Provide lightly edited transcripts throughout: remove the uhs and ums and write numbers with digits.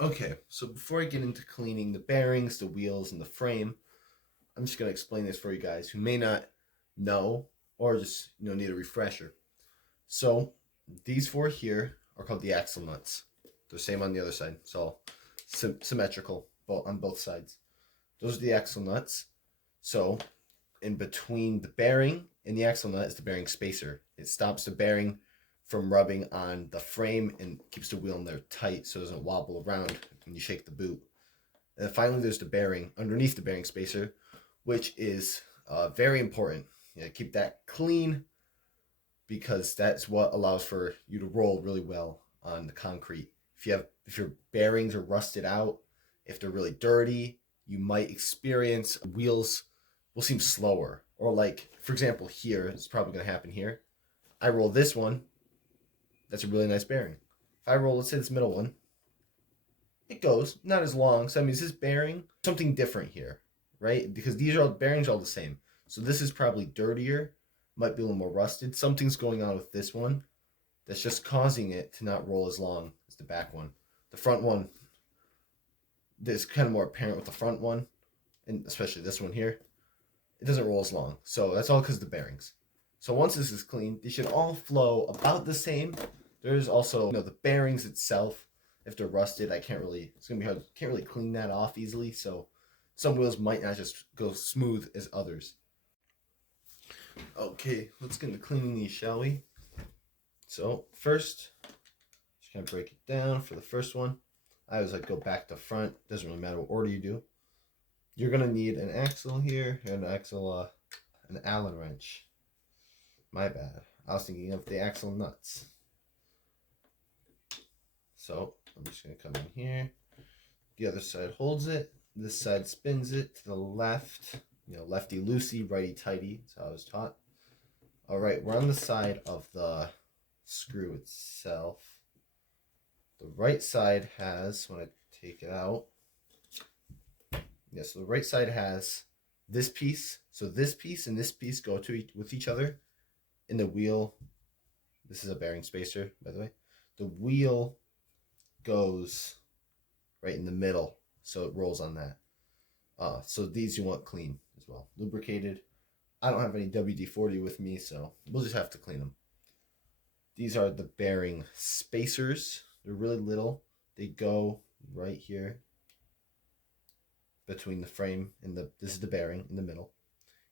Okay, so before I get into cleaning the bearings, the wheels, and the frame, I'm just gonna explain this for you guys who may not know or just need a refresher. So these four here are called the axle nuts. They're same on the other side, so symmetrical on both sides. Those are the axle nuts. So in between the bearing and the axle nut is the bearing spacer. It stops the bearing from rubbing on the frame and keeps the wheel in there tight so it doesn't wobble around when you shake the boot. And then finally, there's the bearing underneath the bearing spacer, which is very important. Keep that clean because that's what allows for you to roll really well on the concrete. If your bearings are rusted out, if they're really dirty, you might experience wheels will seem slower. Or like, for example, here, it's probably going to happen here. I roll this one. That's a really nice bearing. If I roll, let's say this middle one, it goes not as long. So that means this bearing something different here, right? Because these are all bearings are all the same. So this is probably dirtier, might be a little more rusted. Something's going on with this one that's just causing it to not roll as long as the back one. The front one, this kind of more apparent with the front one, and especially this one here. It doesn't roll as long. So that's all because of the bearings. So once this is clean, they should all flow about the same. There's also the bearings itself. If they're rusted, it's gonna be hard. Can't really clean that off easily. So some wheels might not just go smooth as others. Okay, let's get into cleaning these, shall we? So first, just kind of break it down for the first one. I always go back to front. Doesn't really matter what order you do. You're gonna need an axle here, and an Allen wrench. My bad. I was thinking of the axle nuts. So I'm just gonna come in here. The other side holds it. This side spins it to the left. Lefty loosey, righty tighty. That's how I was taught. All right, we're on the side of the screw itself. The right side has, when I take it out, so the right side has this piece. So this piece and this piece go with each other. In the wheel, this is a bearing spacer, by the way. The wheel goes right in the middle, so it rolls on that. So these you want clean as well, lubricated. I don't have any WD-40 with me, so we'll just have to clean them. These are the bearing spacers. They're really little. They go right here between the frame and this is the bearing in the middle.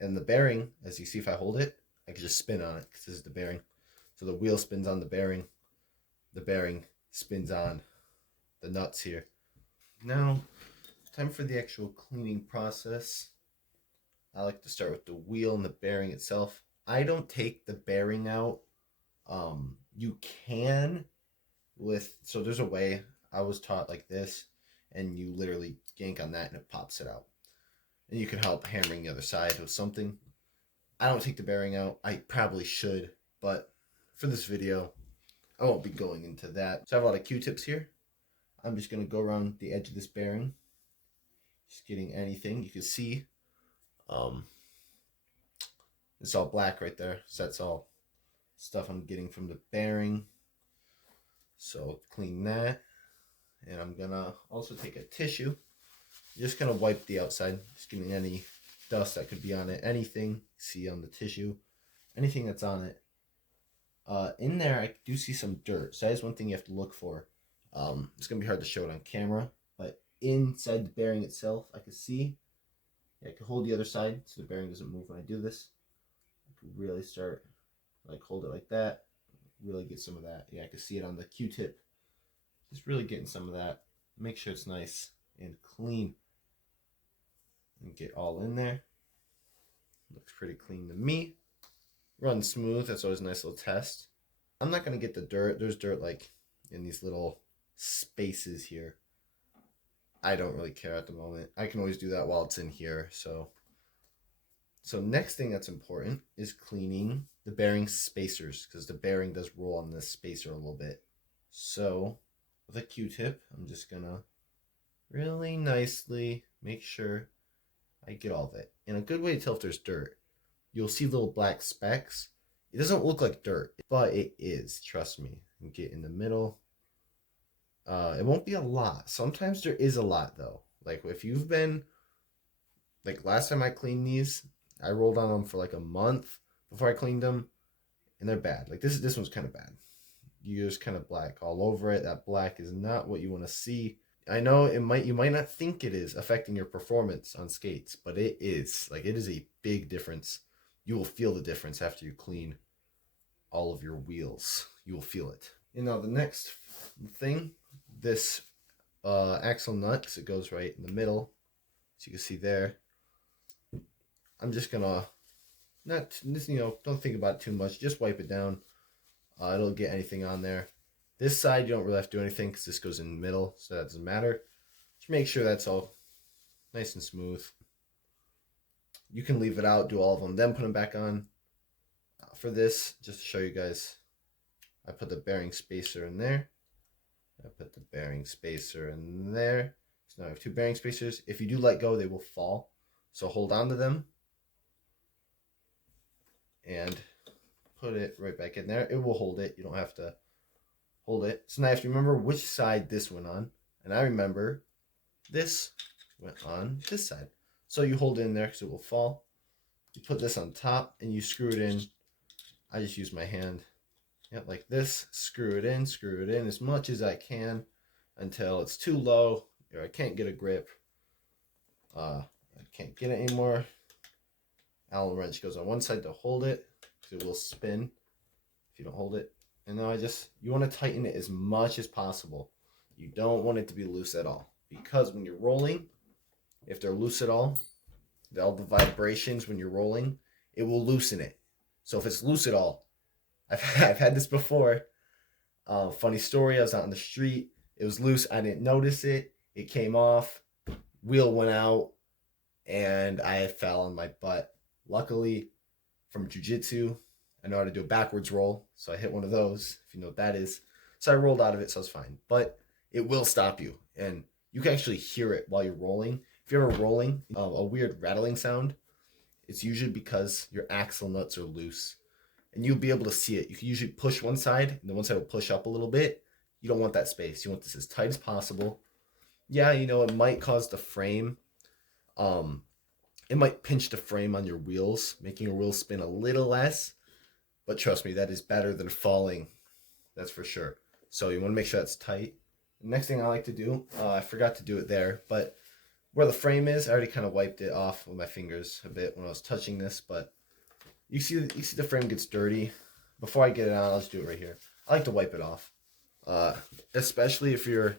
And the bearing, as you see, if I hold it, I can just spin on it because this is the bearing. So the wheel spins on the bearing spins on the nuts here. Now, time for the actual cleaning process. I like to start with the wheel and the bearing itself. I don't take the bearing out. You can so there's a way. I was taught like this, and you literally yank on that and it pops it out. And you can help hammering the other side with something. I don't take the bearing out. I probably should, but for this video, I won't be going into that. So I have a lot of Q-tips here. I'm just going to go around the edge of this bearing, just getting anything. You can see it's all black right there. So that's all stuff I'm getting from the bearing. So clean that. And I'm going to also take a tissue. Just going to wipe the outside, just getting any dust that could be on it. Anything you see on the tissue, anything that's on it. In there, I do see some dirt. So that is one thing you have to look for. It's going to be hard to show it on camera, but inside the bearing itself, I can see. I can hold the other side so the bearing doesn't move when I do this. I can really start, hold it like that. Really get some of that. Yeah, I can see it on the Q-tip. Just really getting some of that. Make sure it's nice and clean. And get all in there. Looks pretty clean to me. Run smooth. That's always a nice little test. I'm not going to get the dirt. There's dirt in these little spaces here. I don't really care at the moment. I can always do that while it's in here. So next thing that's important is cleaning the bearing spacers, because the bearing does roll on this spacer a little bit. So with a Q-tip, I'm just going to really nicely make sure I get all of it. And a good way to tell if there's dirt, you'll see little black specks. It doesn't look like dirt, but it is, trust me. And get in the middle. It won't be a lot. Sometimes there is a lot though. Like if you've been like last time I cleaned these, I rolled on them for like a month before I cleaned them, and they're bad. Like this one's kind of bad. There's kind of black all over it. That black is not what you want to see. I know you might not think it is affecting your performance on skates, but it is. Like it is a big difference. You will feel the difference after you clean all of your wheels. You will feel it. You know, the next thing, this axle nut, so it goes right in the middle. As you can see there. I'm just gonna not don't think about it too much. Just wipe it down. It'll get anything on there. This side you don't really have to do anything because this goes in the middle, so that doesn't matter. Just make sure that's all nice and smooth. You can leave it out, do all of them, then put them back on. For this, just to show you guys, I put the bearing spacer in there. I put the bearing spacer in there. So now I have two bearing spacers. If you do let go, they will fall. So hold on to them and put it right back in there. It will hold it. You don't have to hold it. So now I have to remember which side this went on. And I remember this went on this side. So you hold it in there because it will fall. You put this on top and you screw it in. I just use my hand. Yep, like this. Screw it in as much as I can until it's too low or I can't get a grip. I can't get it anymore. Allen wrench goes on one side to hold it because it will spin if you don't hold it. And now you want to tighten it as much as possible. You don't want it to be loose at all because when you're rolling, if they're loose at all the vibrations when you're rolling, it will loosen it. So if it's loose at all, I've had this before. Funny story, I was out on the street. It was loose. I didn't notice it. It came off. Wheel went out. And I fell on my butt. Luckily, from jiu-jitsu, I know how to do a backwards roll. So I hit one of those, if you know what that is. So I rolled out of it, so it's fine. But it will stop you. And you can actually hear it while you're rolling. If you're ever rolling, a weird rattling sound, it's usually because your axle nuts are loose. And you'll be able to see it. You can usually push one side, and the one side will push up a little bit. You don't want that space. You want this as tight as possible. Yeah, it might cause the frame. It might pinch the frame on your wheels, making your wheels spin a little less. But trust me, that is better than falling. That's for sure. So you want to make sure that's tight. The next thing I like to do, I forgot to do it there, but where the frame is, I already kind of wiped it off with my fingers a bit when I was touching this, but you see the frame gets dirty. Before I get it on, I'll just do it right here. I like to wipe it off, especially if you're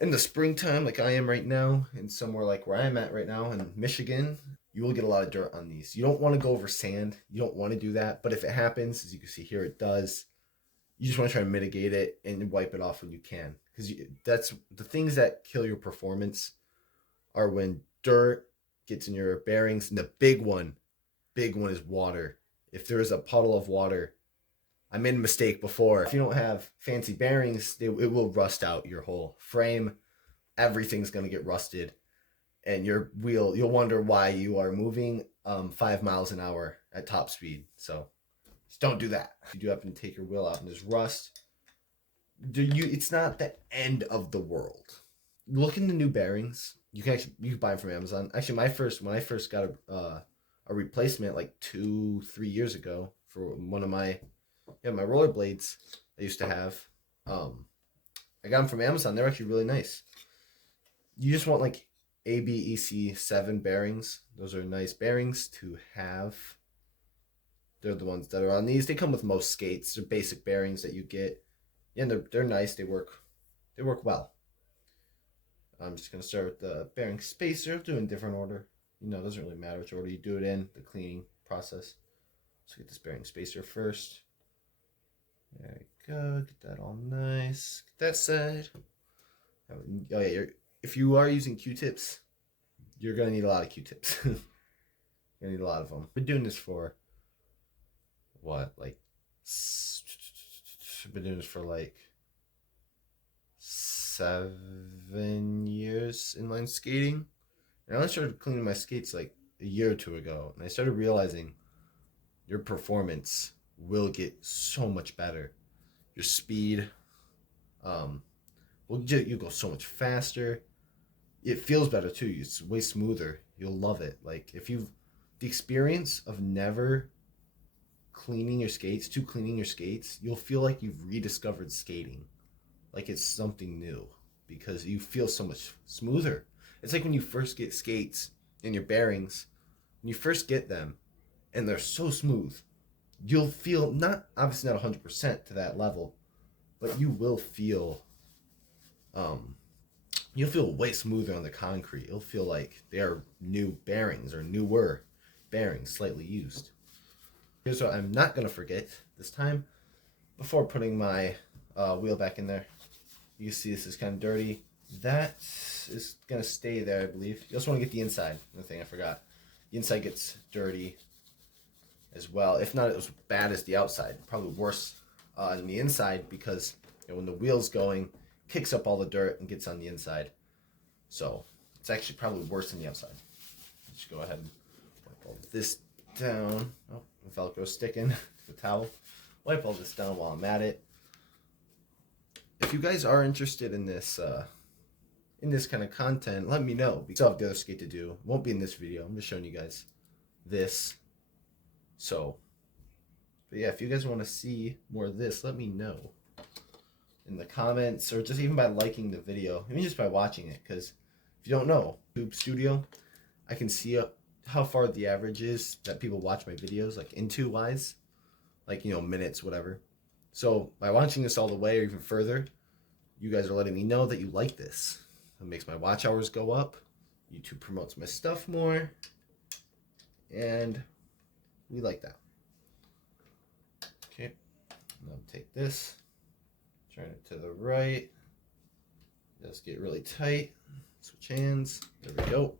in the springtime like I am right now, and somewhere like where I'm at right now in Michigan, you will get a lot of dirt on these. You don't want to go over sand. You don't want to do that, but if it happens, as you can see here, it does. You just want to try to mitigate it and wipe it off when you can, because that's the things that kill your performance are when dirt gets in your bearings, and the big one is water. If there is a puddle of water, I made a mistake before. If you don't have fancy bearings, it will rust out your whole frame. Everything's going to get rusted, and your wheel, you'll wonder why you are moving 5 miles an hour at top speed. So just don't do that. If you do happen to take your wheel out and there's rust, it's not the end of the world. Look into new bearings. You can buy them from Amazon. Actually, when I first got a replacement like 2-3 years ago for one of my rollerblades I used to have, I got them from Amazon. They're actually really nice. You just want like ABEC 7 bearings. Those are nice bearings to have. They're the ones that are on these. They come with most skates. They're basic bearings that you get. Yeah, and they're nice. They work well. I'm just gonna start with the bearing spacer. Do it in different order. It doesn't really matter which order you do it in, the cleaning process. So get this bearing spacer first. There you go. Get that all nice. Get that side. Oh yeah, if you are using Q-tips, you're gonna need a lot of Q-tips. You're gonna need a lot of them. Been doing this for what, like? I've been doing this for like 7 years inline skating. And I only started cleaning my skates like a year or two ago, and I started realizing your performance will get so much better. Your speed, Well, you go so much faster. It feels better too. It's way smoother. You'll love it. Like if you've the experience of never cleaning your skates to cleaning your skates, you'll feel like you've rediscovered skating. Like it's something new because you feel so much smoother. It's like when you first get skates and your bearings, when you first get them and they're so smooth, you'll feel not obviously not 100% to that level, but you will feel um you'll feel way smoother on the concrete. It'll feel like they're new bearings or newer bearings slightly used. Here's what I'm not going to forget this time before putting my wheel back in there. You see this is kind of dirty. That is going to stay there, I believe. You also want to get the inside. Another thing I forgot. The inside gets dirty as well. If not as bad as the outside. Probably worse than the inside because when the wheel's going, kicks up all the dirt and gets on the inside. So it's actually probably worse than the outside. Just go ahead and wipe all this down. Oh, the Velcro's sticking to the towel. Wipe all this down while I'm at it. If you guys are interested in this kind of content, let me know. We still have the other skate to do. It won't be in this video. I'm just showing you guys this. So, but yeah, if you guys want to see more of this, let me know in the comments or just even by liking the video. I mean, just by watching it, because if you don't know, YouTube Studio, I can see how far the average is that people watch my videos, like into wise, like, minutes, whatever. So by watching this all the way or even further, you guys are letting me know that you like this. It makes my watch hours go up. YouTube promotes my stuff more. And we like that. Okay, now take this, turn it to the right. Just get really tight. Switch hands. There we go.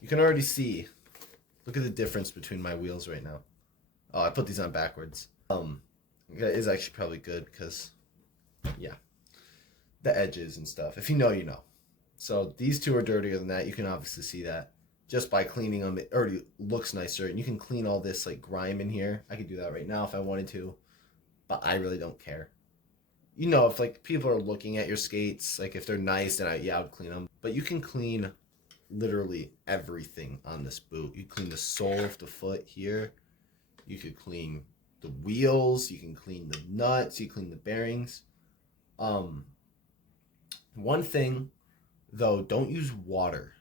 You can already see. Look at the difference between my wheels right now. Oh, I put these on backwards. That is actually probably good because, yeah, the edges and stuff. If you know, you know. So these two are dirtier than that. You can obviously see that just by cleaning them. It already looks nicer, and you can clean all this like grime in here. I could do that right now if I wanted to, but I really don't care. If like people are looking at your skates, like if they're nice, then I would clean them. But you can clean literally everything on this boot. You clean the sole of the foot here. You could clean the wheels. You can clean the nuts. You clean the bearings. One thing though, don't use water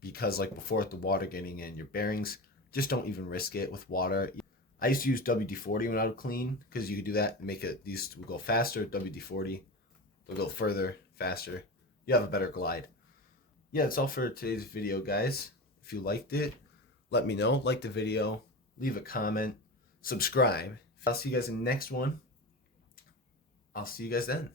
because like before with the water getting in your bearings, just don't even risk it with water. I used to use WD-40 when I would clean because you could do that and make it, these will go faster. WD-40, they'll go further, faster. You have a better glide. Yeah, that's all for today's video, guys. If you liked it, let me know. Like the video, leave a comment, subscribe. I'll see you guys in the next one. I'll see you guys then.